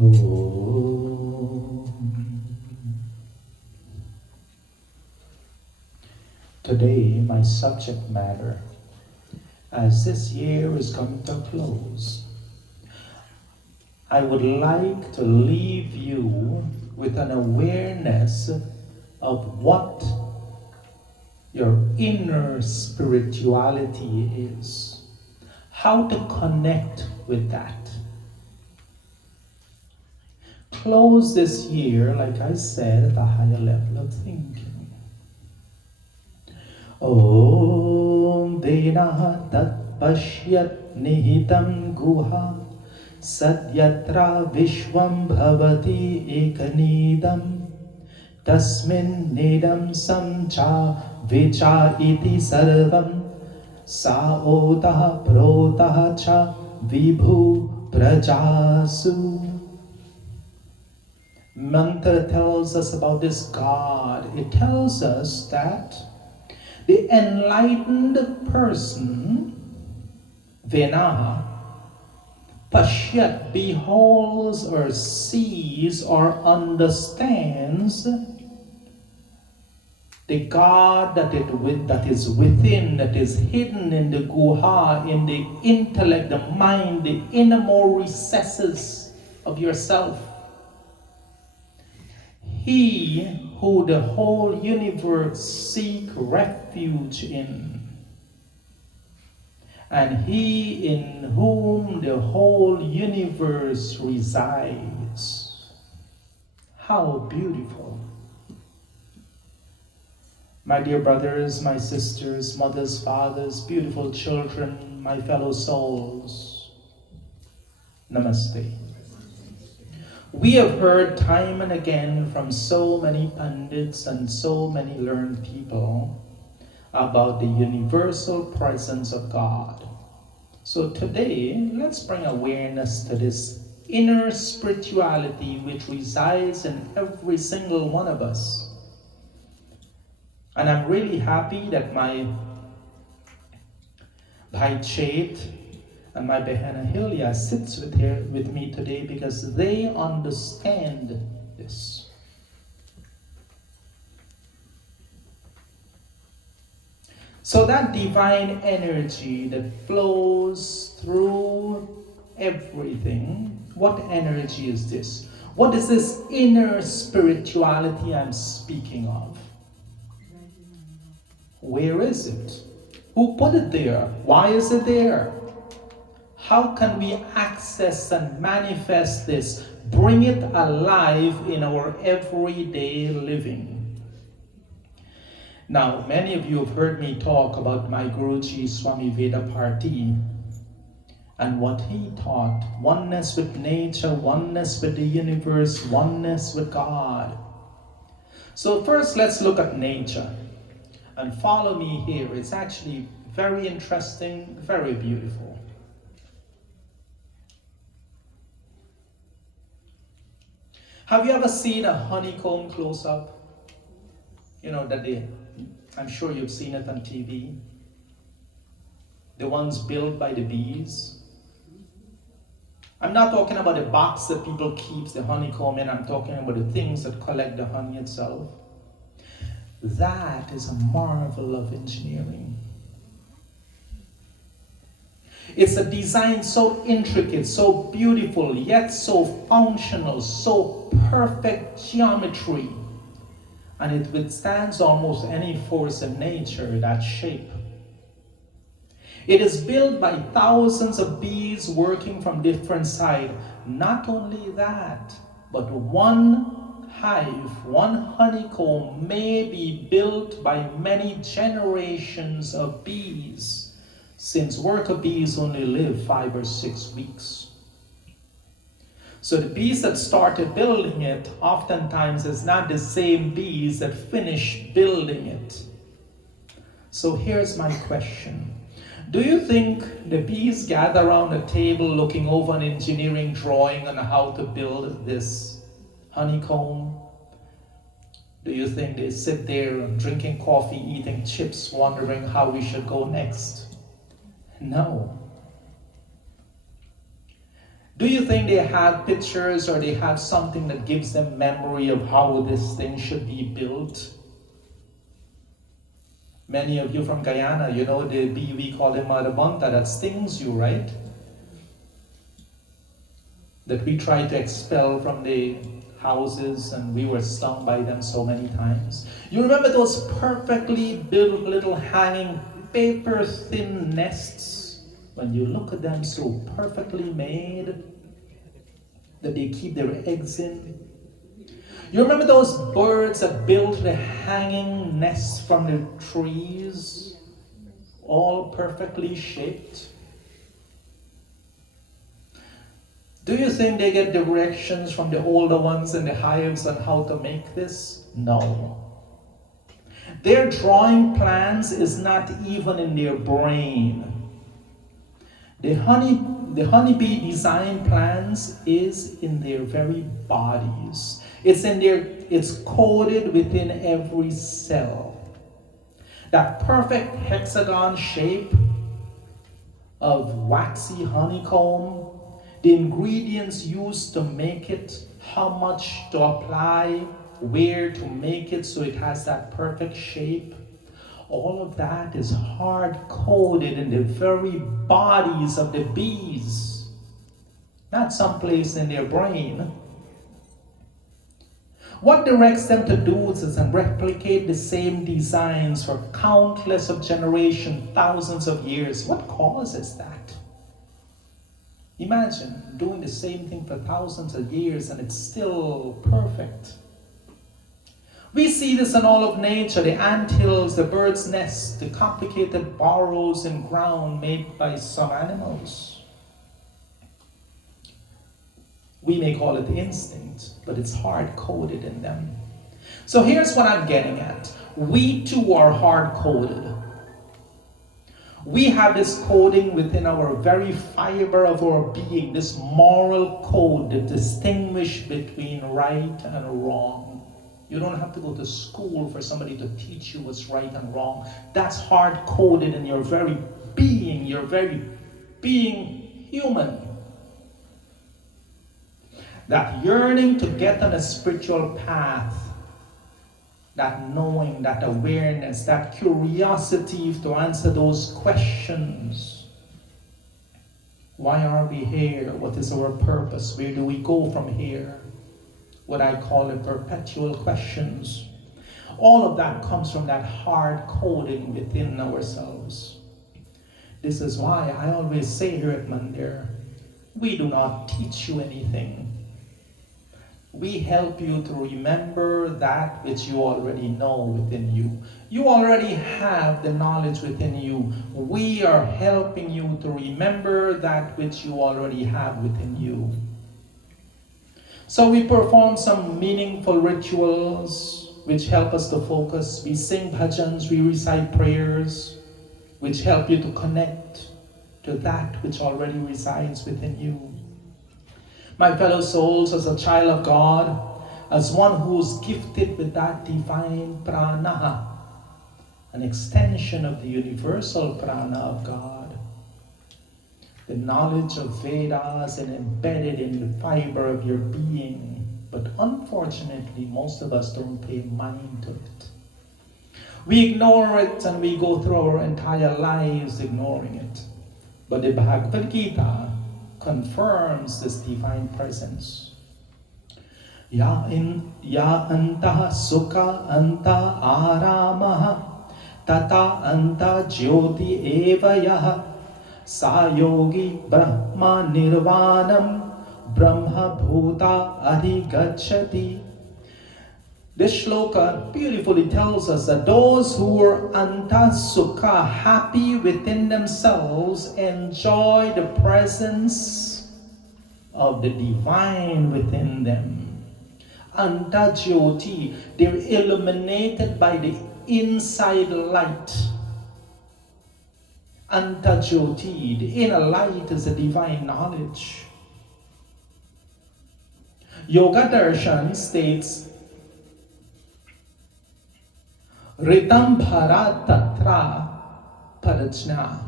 Om. Today, my subject matter, as this year is coming to a close, I would like to leave you with an awareness of what your inner spirituality is, how to connect with that. Close this year, like I said, at a higher level of thinking. Om Dena Tat Pashyat Nihitam Guha Sadyatra Vishwam Bhavati Ekanidam Tasmin Nidam Samcha Vicha Iti Sarvam Saotah Protah Cha Vibhu Prajasu. Mantra tells us about this God. It tells us that the enlightened person, Venaha, Pashyat, beholds or sees or understands the God that is within, that is hidden in the Guha, in the intellect, the mind, the innermost recesses of yourself. He who the whole universe seek refuge in, and he in whom the whole universe resides. How beautiful. My dear brothers, my sisters, mothers, fathers, beautiful children, my fellow souls, Namaste. We have heard time and again from so many pundits and so many learned people about the universal presence of God. So today, let's bring awareness to this inner spirituality which resides in every single one of us. And I'm really happy that my Bhai Chet and my Behena Hilya sits with me today because they understand this. So that divine energy that flows through everything, what energy is this? What is this inner spirituality I'm speaking of? Where is it? Who put it there? Why is it there? How can we access and manifest this, bring it alive in our everyday living? Now, many of you have heard me talk about my Guruji Swami Vedaparti and what he taught: oneness with nature, oneness with the universe, oneness with God. So first, let's look at nature. And follow me here. It's actually very interesting, very beautiful. Have you ever seen a honeycomb close up? You know, I'm sure you've seen it on TV. The ones built by the bees. I'm not talking about the box that people keep the honeycomb in. I'm talking about the things that collect the honey itself. That is a marvel of engineering. It's a design so intricate, so beautiful, yet so functional, so perfect geometry. And it withstands almost any force in nature, that shape. It is built by thousands of bees working from different sides. Not only that, but one hive, one honeycomb may be built by many generations of bees, since worker bees only live 5 or 6 weeks. So the bees that started building it oftentimes is not the same bees that finished building it. So here's my question. Do you think the bees gather around a table looking over an engineering drawing on how to build this honeycomb? Do you think they sit there drinking coffee, eating chips, wondering how we should go next? No. Do you think they have pictures or they have something that gives them memory of how this thing should be built? Many of you from Guyana, you know the bee, we call it marabunta, that stings you, right? That we tried to expel from the houses and we were stung by them so many times. You remember those perfectly built little hanging paper thin nests? When you look at them, so perfectly made that they keep their eggs in. You remember those birds that built the hanging nests from the trees, all perfectly shaped? Do you think they get directions from the older ones in the hives on how to make this? No. Their drawing plans is not even in their brain. The honeybee design plans is in their very bodies. It's coded within every cell. That perfect hexagon shape of waxy honeycomb, the ingredients used to make it, how much to apply, where to make it so it has that perfect shape. All of that is hard-coded in the very bodies of the bees, not someplace in their brain. What directs them to do this and replicate the same designs for countless of generations, thousands of years? What causes that? Imagine doing the same thing for thousands of years and it's still perfect. We see this in all of nature, the anthills, the bird's nest, the complicated burrows in ground made by some animals. We may call it instinct, but it's hard-coded in them. So here's what I'm getting at. We too are hard-coded. We have this coding within our very fiber of our being, this moral code that distinguishes between right and wrong. You don't have to go to school for somebody to teach you what's right and wrong. That's hard-coded in your very being human. That yearning to get on a spiritual path, that knowing, that awareness, that curiosity to answer those questions. Why are we here? What is our purpose? Where do we go from here? What I call it perpetual questions. All of that comes from that hard coding within ourselves. This is why I always say here at Mandir, we do not teach you anything. We help you to remember that which you already know within you. You already have the knowledge within you. We are helping you to remember that which you already have within you. So we perform some meaningful rituals which help us to focus. We sing bhajans, we recite prayers, which help you to connect to that which already resides within you. My fellow souls, as a child of God, as one who's gifted with that divine prana, an extension of the universal prana of God, the knowledge of Vedas is embedded in the fiber of your being, but unfortunately, most of us don't pay mind to it. We ignore it and we go through our entire lives ignoring it. But the Bhagavad Gita confirms this divine presence. Ya anta sukha anta aramaha tata anta jyoti evayaha sayogi brahma nirvanam brahma bhuta adhigacchati. This shloka beautifully tells us that those who are anta sukha, happy within themselves, enjoy the presence of the divine within them. Anta jyoti, they're illuminated by the inside light. Anta jyoti, the inner light is the divine knowledge. Yoga Darshan states, Ritam bharat tatra parajna.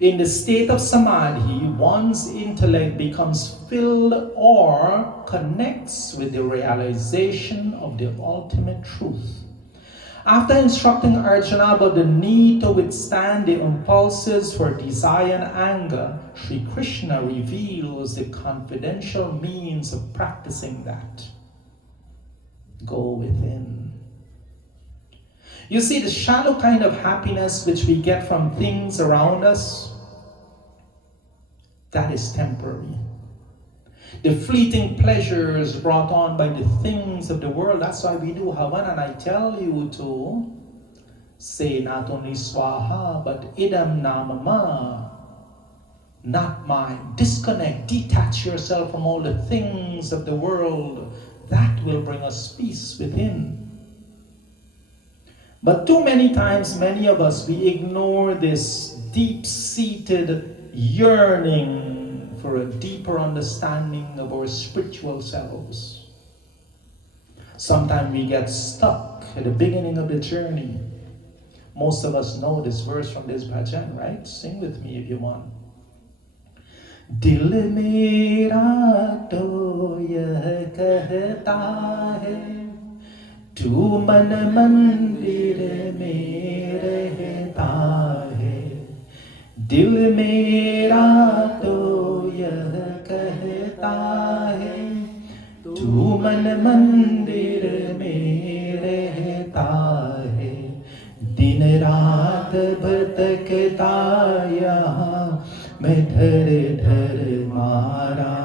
In the state of samadhi, one's intellect becomes filled or connects with the realization of the ultimate truth. After instructing Arjuna about the need to withstand the impulses for desire and anger, Sri Krishna reveals the confidential means of practicing that. Go within. You see, the shallow kind of happiness which we get from things around us, that is temporary. The fleeting pleasures brought on by the things of the world, that's why we do Havan, and I tell you to say not only Swaha, but Idam Namama, not mine. Disconnect, detach yourself from all the things of the world. That will bring us peace within. But too many times, many of us, we ignore this deep-seated yearning for a deeper understanding of our spiritual selves. Sometimes we get stuck at the beginning of the journey. Most of us know this verse from this bhajan, right? Sing with me if you want. Dil mera to yah kahta hai, tu man mandir mein rehta hai. Dil mera to yah kahta hai, tu man mandir mein rehta hai. Din raat bhatakta yahan मैं धर धर मारा,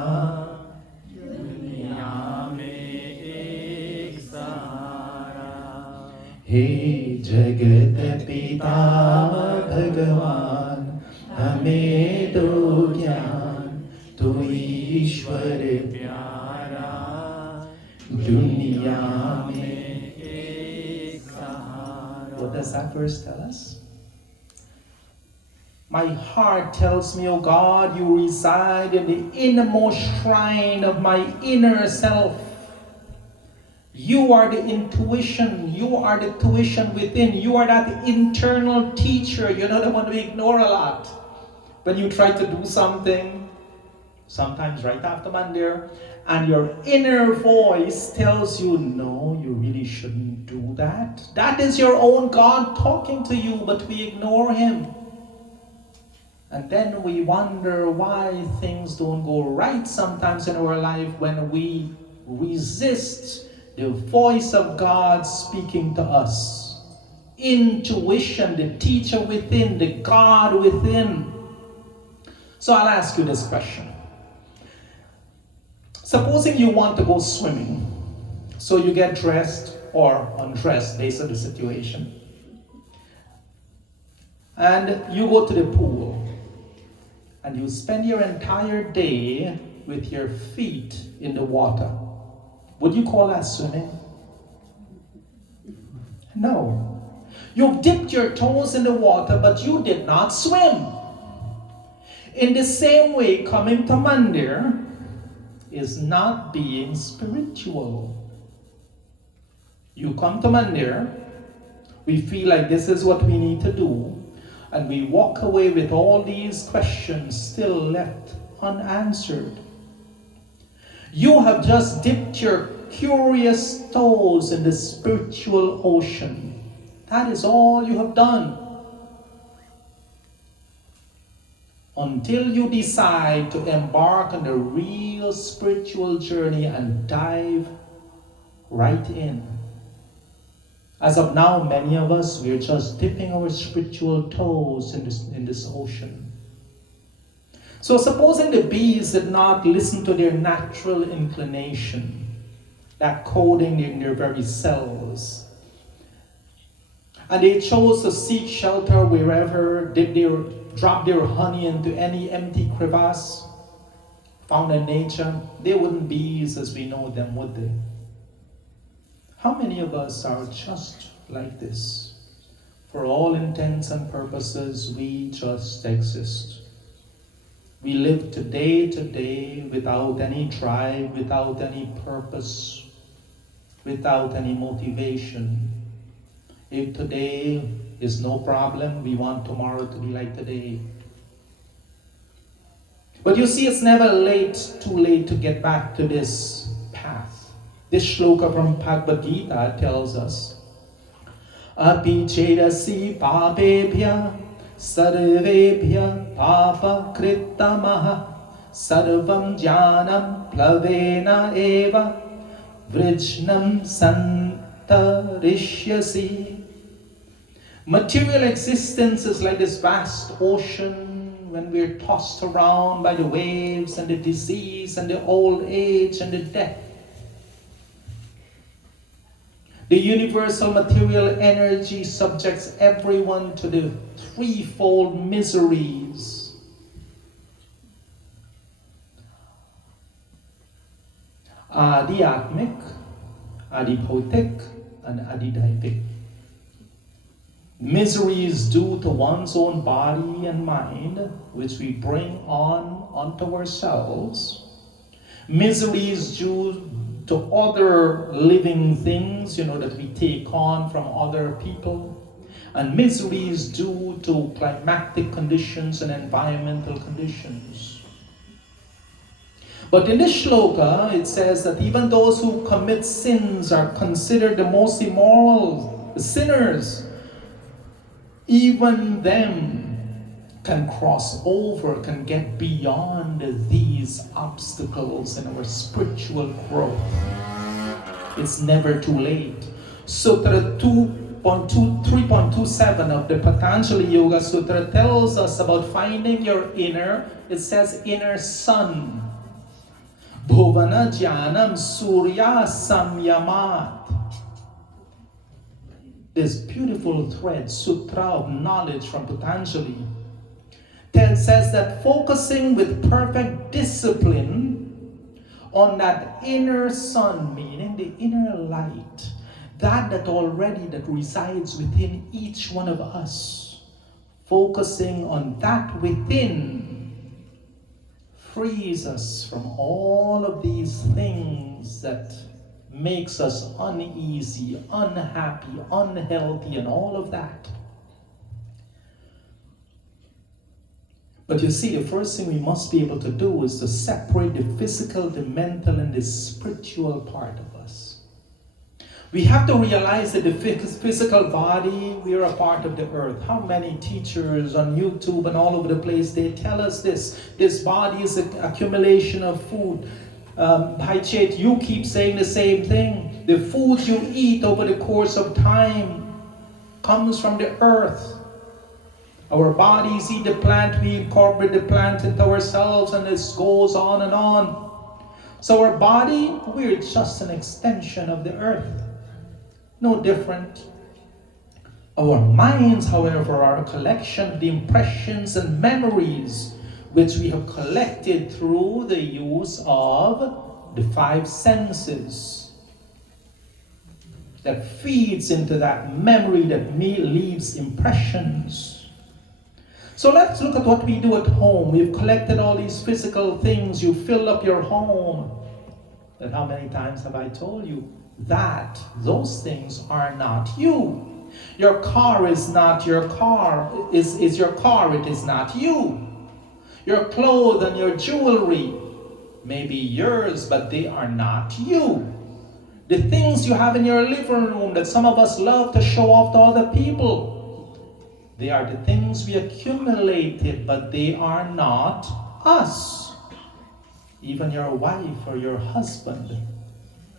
दुनिया में एक सहारा. हे जगत पिता भगवान, हमें दो ज्ञान, तू ईश्वर प्यारा, दुनिया में एक सहारा. What does that verse tell us? My heart tells me, oh God, you reside in the innermost shrine of my inner self. You are the intuition. You are the tuition within. You are that internal teacher. You're not the one we ignore a lot. When you try to do something, sometimes right after Mandir, and your inner voice tells you, no, you really shouldn't do that. That is your own God talking to you, but we ignore him. And then we wonder why things don't go right sometimes in our life when we resist the voice of God speaking to us. Intuition, the teacher within, the God within. So I'll ask you this question. Supposing you want to go swimming, so you get dressed or undressed based on the situation, and you go to the pool. And you spend your entire day with your feet in the water. Would you call that swimming? No. You've dipped your toes in the water, but you did not swim. In the same way, coming to Mandir is not being spiritual. You come to Mandir, we feel like this is what we need to do, and we walk away with all these questions still left unanswered. You have just dipped your curious toes in the spiritual ocean. That is all you have done. Until you decide to embark on a real spiritual journey and dive right in. As of now, many of us, we're just dipping our spiritual toes in this ocean. So supposing the bees did not listen to their natural inclination, that coding in their very cells, and they chose to seek shelter wherever, drop their honey into any empty crevasse found in nature, they wouldn't be bees as we know them, would they? How many of us are just like this? For all intents and purposes, we just exist. We live today to day without any drive, without any purpose, without any motivation. If today is no problem, we want tomorrow to be like today. But you see, it's never too late to get back to this path. This shloka from Bhagavad Gita tells us, Api chedasi papebhya sarvebhya papa kritamaha sarvam jnanam plavena eva vrijnam santarishyasi. Material existence is like this vast ocean when we're tossed around by the waves and the disease and the old age and the death. The universal material energy subjects everyone to the threefold miseries. Adhyatmic, adibhautik, and adidaivic. Miseries due to one's own body and mind, which we bring on onto ourselves. Miseries due to other living things, that we take on from other people. And miseries due to climatic conditions and environmental conditions. But in this shloka, it says that even those who commit sins are considered the most immoral, the sinners. Even them can cross over, can get beyond these obstacles in our spiritual growth. It's never too late. Sutra 3.27 of the Patanjali Yoga Sutra tells us about finding your inner, it says inner sun. Bhuvana Jnanam Surya Samyamat. This beautiful thread, sutra of knowledge from Patanjali, says that focusing with perfect discipline on that inner sun, meaning the inner light, that resides within each one of us, focusing on that within frees us from all of these things that makes us uneasy, unhappy, unhealthy, and all of that. But you see, the first thing we must be able to do is to separate the physical, the mental, and the spiritual part of us. We have to realize that the physical body, we are a part of the earth. How many teachers on YouTube and all over the place, they tell us this. This body is an accumulation of food. Bhai-Chet, you keep saying the same thing. The food you eat over the course of time comes from the earth. Our bodies eat the plant, we incorporate the plant into ourselves, and this goes on and on. So our body, we're just an extension of the earth. No different. Our minds, however, are a collection of the impressions and memories which we have collected through the use of the five senses. That feeds into that memory that leaves impressions. So let's look at what we do at home. We've collected all these physical things. You fill up your home. But how many times have I told you that those things are not you? Your car is not your car, is your car, it is not you. Your clothes and your jewelry may be yours, but they are not you. The things you have in your living room that some of us love to show off to other people, they are the things we accumulated, but they are not us. Even your wife or your husband,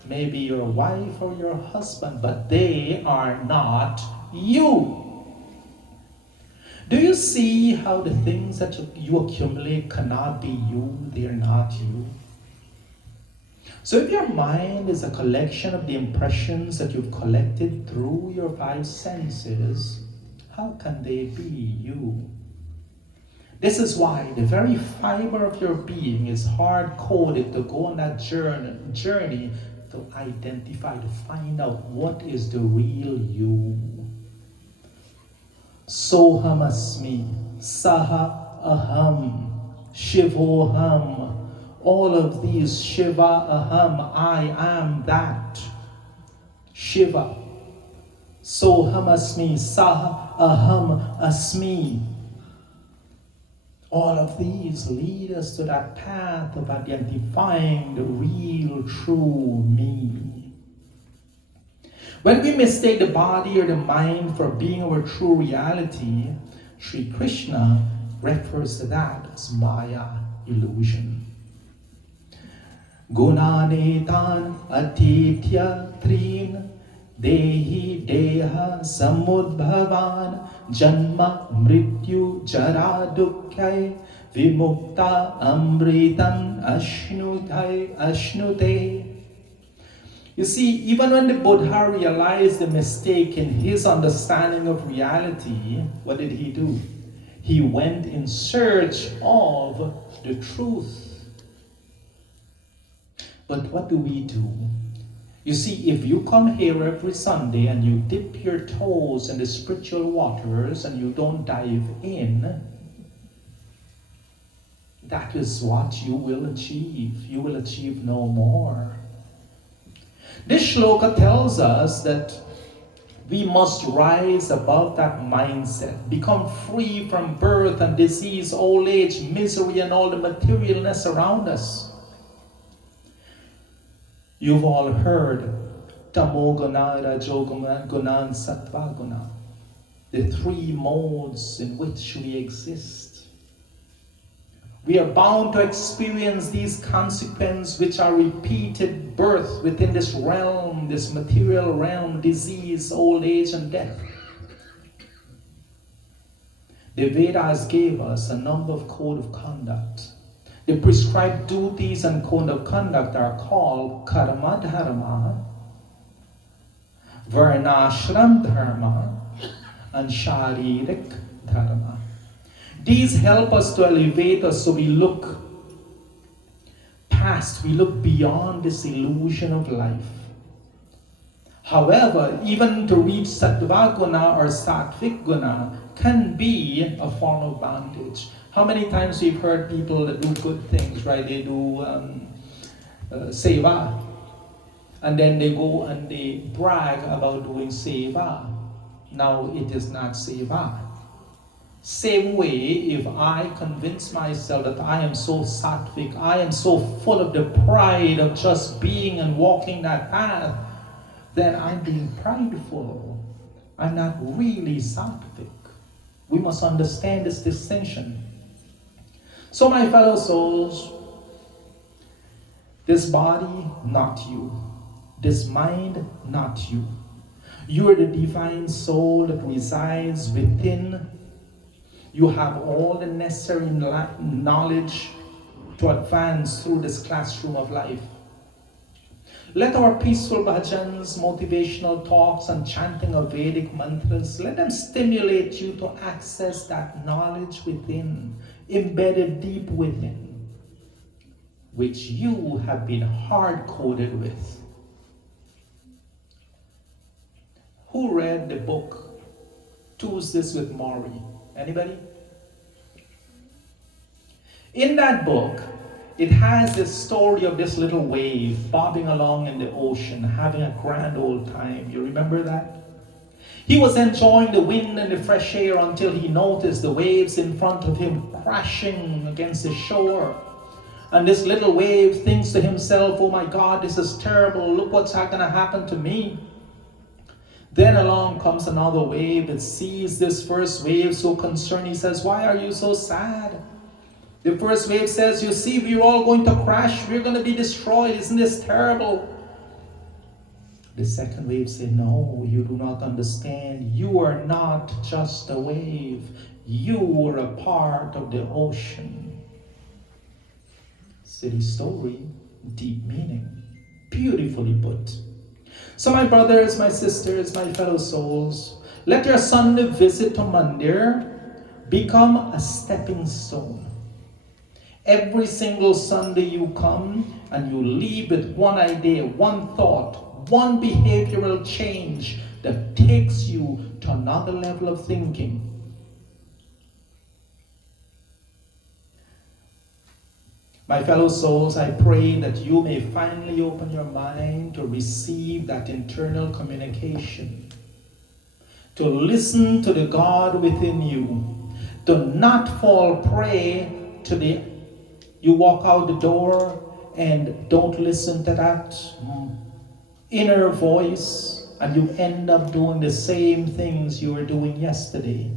maybe your wife or your husband, but they are not you. Do you see how the things that you accumulate cannot be you? They are not you. So if your mind is a collection of the impressions that you've collected through your five senses, how can they be you? This is why the very fiber of your being is hard-coded to go on that journey to identify, to find out what is the real you. Sohamasmi, Saha Aham, Shivoham, all of these, Shiva Aham, I am that. Shiva. Sohamasmi, Saha Aham Asmi. All of these lead us to that path of identifying the real, true me. When we mistake the body or the mind for being our true reality, Sri Krishna refers to that as Maya, illusion. Gunanetan atitya trin dehi deha samudbhavan janma mrityu jara dukkhai vimukta amritam ashnute. You see, even when the Buddha realized the mistake in his understanding of reality, what did he do? He went in search of the truth. But what do we do? You see, if you come here every Sunday and you dip your toes in the spiritual waters and you don't dive in, that is what you will achieve. You will achieve no more. This shloka tells us that we must rise above that mindset, become free from birth and disease, old age, misery, and all the materialness around us. You've all heard Tamoguna, Rajoguna, Guna, and Sattvaguna, the three modes in which we exist. We are bound to experience these consequences which are repeated birth within this realm, this material realm, disease, old age, and death. The Vedas gave us a number of code of conduct. The prescribed duties and code of conduct are called karma dharma, varnashram dharma, and sharirik dharma. These help us to elevate us so we look past, we look beyond this illusion of life. However, even to reach Sattva Guna or Sattvic Guna can be a form of bondage. How many times we've heard people that do good things, right? They do seva, and then they go and they brag about doing seva. Now it is not seva. Same way, if I convince myself that I am so sattvic, I am so full of the pride of just being and walking that path, then I'm being prideful. I'm not really sattvic. We must understand this distinction. So my fellow souls, this body, not you. This mind, not you. You are the divine soul that resides within. You have all the necessary knowledge to advance through this classroom of life. Let our peaceful bhajans, motivational talks, and chanting of Vedic mantras, let them stimulate you to access that knowledge within, embedded deep within, which you have been hard-coded with. Who read the book Tuesdays with Morrie? Anybody? In that book, it has this story of this little wave bobbing along in the ocean, having a grand old time. You remember that? He was enjoying the wind and the fresh air until he noticed the waves in front of him crashing against the shore. And this little wave thinks to himself, oh my God, this is terrible. Look what's going to happen to me. Then along comes another wave. It sees this first wave so concerned. He says, why are you so sad? The first wave says, you see, we're all going to crash. We're going to be destroyed. Isn't this terrible? The second wave said, no, you do not understand. You are not just a wave. You are a part of the ocean. Silly story, deep meaning. Beautifully put. So my brothers, my sisters, my fellow souls, let your Sunday visit to Mandir become a stepping stone. Every single Sunday you come and you leave with one idea, one thought, one behavioral change that takes you to another level of thinking. My fellow souls, I pray that you may finally open your mind to receive that internal communication, to listen to the God within you, Do not fall prey to you walk out the door and don't listen to that inner voice, and you end up doing the same things you were doing yesterday.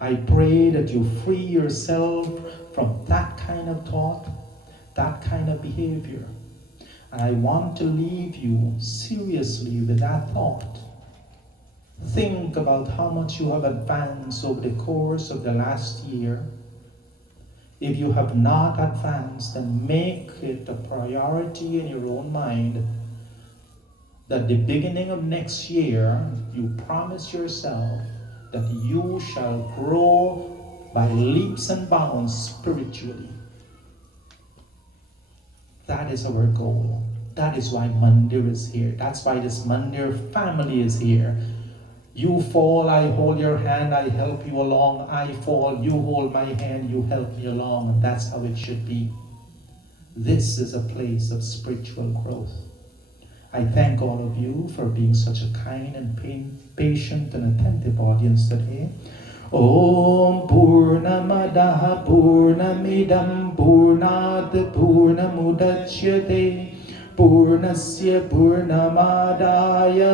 I pray that you free yourself from that kind of thought, that kind of behavior. And I want to leave you seriously with that thought. Think about how much you have advanced over the course of the last year. If you have not advanced, then make it a priority in your own mind that the beginning of next year, you promise yourself that you shall grow by leaps and bounds spiritually. That is our goal. That is why Mandir is here. That's why this Mandir family is here. You fall, I hold your hand, I help you along. I fall, you hold my hand, you help me along. And that's how it should be. This is a place of spiritual growth. I thank all of you for being such a kind and patient and attentive audience today. Om Purnamadaha Purnamidam Purnat Purnamudachyate Purnasya Purnamadaya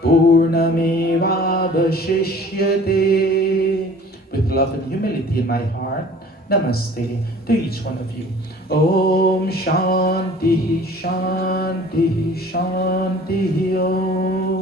Purnamevavashishyate. With love and humility in my heart, namaste to each one of you. Om Shanti Shanti Shanti Om.